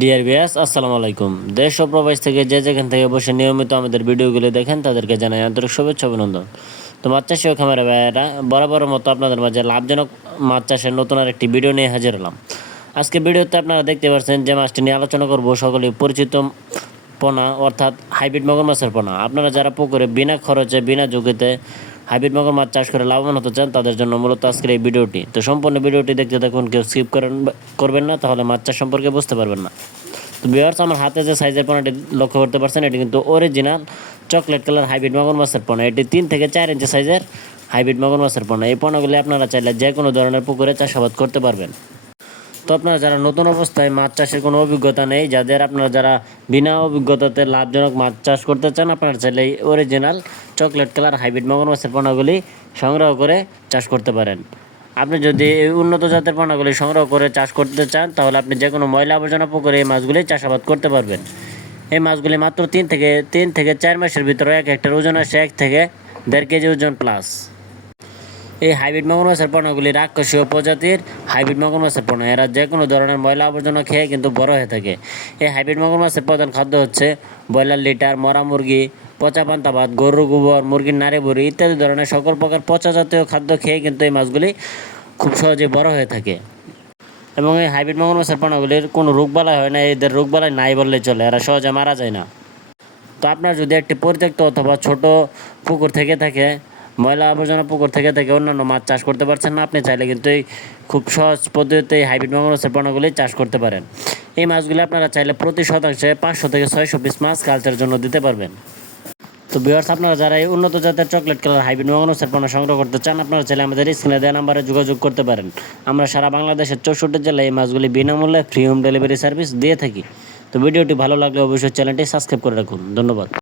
Dear viewers, আসসালামু আলাইকুম। দেশ ও প্রবাস থেকে যে যেখান থেকে বসে নিয়মিত আমাদের ভিডিওগুলো দেখেন তাদেরকে জানাই আন্তরিক শুভেচ্ছা অভিনন্দন। তো মাছ চাষি ও খামারে ভাইয়েরা, বরাবরের মতো আপনাদের মাঝে লাভজনক মাছ চাষের নতুন আর একটি ভিডিও নিয়ে হাজির হলাম। আজকে ভিডিওতে আপনারা দেখতে পাচ্ছেন যে মাছটি নিয়ে আলোচনা করব সকলেই পরিচিত পোনা, অর্থাৎ হাইব্রিড মগর মাছের পোনা। আপনারা যারা পুকুরে বিনা খরচে বিনা ঝুঁকিতে হাইব্রিড মগর মাছ চাষ করে লাভবান হতে চান তাদের জন্য মূলত আজকের এই ভিডিওটি। তো সম্পূর্ণ ভিডিওটি দেখতে থাকুন, কেউ স্কিপ করবেন না, তাহলে মাছ চাষ সম্পর্কে বুঝতে পারবেন না। তো ভিউয়ার্স, আমার হাতে যে সাইজের পোনাটি লক্ষ্য করতে পারছেন, এটি কিন্তু অরিজিনাল চকলেট কালার হাইব্রিড মগর মাছের পোনা। এটি 3 থেকে 4 ইঞ্চি সাইজের হাইব্রিড মগর মাছের পোনা। এই পোনাগুলি আপনারা চাইলে যে কোনো ধরনের পুকুরে চাষাবাদ করতে পারবেন। তো আপনারা যারা নতুন অবস্থায় মাছ চাষের কোনো অভিজ্ঞতা নেই, যারা বিনা অভিজ্ঞতাতে লাভজনক মাছ চাষ করতে চান, আপনারা চাইলে এই অরিজিনাল চকলেট কালার হাইব্রিড মগর মাছের পোনাগুলি সংগ্রহ করে চাষ করতে পারেন। আপনি যদি এই উন্নত জাতের পোনাগুলি সংগ্রহ করে চাষ করতে চান, তাহলে আপনি যে কোনো ময়লা আবর্জনা পুকুরে এই মাছগুলি চাষাবাদ করতে পারবেন। এই মাছগুলি মাত্র 3 থেকে 4 মাসের ভিতরে এক হেক্টর ওজন আসে 1 থেকে 1.5 কেজি ওজন প্লাস। এই হাইব্রিড মগর মাছের পোনাগুলি রাক্ষসীয় প্রজাতির হাইব্রিড মগর মাছের পোনা। এরা যে কোনো ধরনের ময়লা আবর্জনা খেয়ে কিন্তু বড় হয়ে থাকে। এই হাইব্রিড মগর মাছের প্রধান খাদ্য হচ্ছে ব্রয়লার লিটার, মরা মুরগি, পচা পান্তা ভাত, গরুর গোবর, মুরগির নাড়ি বুড়ি ইত্যাদি ধরনের সকল প্রকার পচা জাতীয় খাদ্য খেয়ে কিন্তু এই মাছগুলি খুব সহজে বড় হয়ে থাকে। এবং এই হাইব্রিড মগর মাছের পোনাগুলির কোনো রোগবালাই হয় না, এদের রোগবালাই নাই বললে চলে, এরা সহজে মারা যায় না। তো আপনার যদি একটি পরিত্যক্ত অথবা ছোট পুকুর থেকে থাকে, ময়লা আবর্জনা পুকুর থেকে অন্যান্য মাছ চাষ করতে পারছেন না, আপনি চাইলে কিন্তু এই খুব সহজ পদ্ধতিতে এই হাইব্রিড মগর মাছের পোনাগুলি চাষ করতে পারেন। এই মাছগুলি আপনারা চাইলে প্রতি শতাংশে 500 থেকে 600 পিস মাছ কালচারের জন্য দিতে পারবেন। তো ভিউয়ার্স, আপনারা যারা এই উন্নত জাতের চকলেট কালার হাইব্রিড মগর মাছের পোনা সংগ্রহ করতে চান, আপনারা চাইলে আমাদের স্ক্রিনে দেওয়া নাম্বারে যোগাযোগ করতে পারেন। আমরা সারা বাংলাদেশের 64 জেলায় এই মাছগুলি বিনামূল্যে ফ্রি হোম ডেলিভারি সার্ভিস দিয়ে থাকি। তো ভিডিওটি ভালো লাগলে অবশ্যই চ্যানেলটি সাবস্ক্রাইব করে রাখুন। ধন্যবাদ।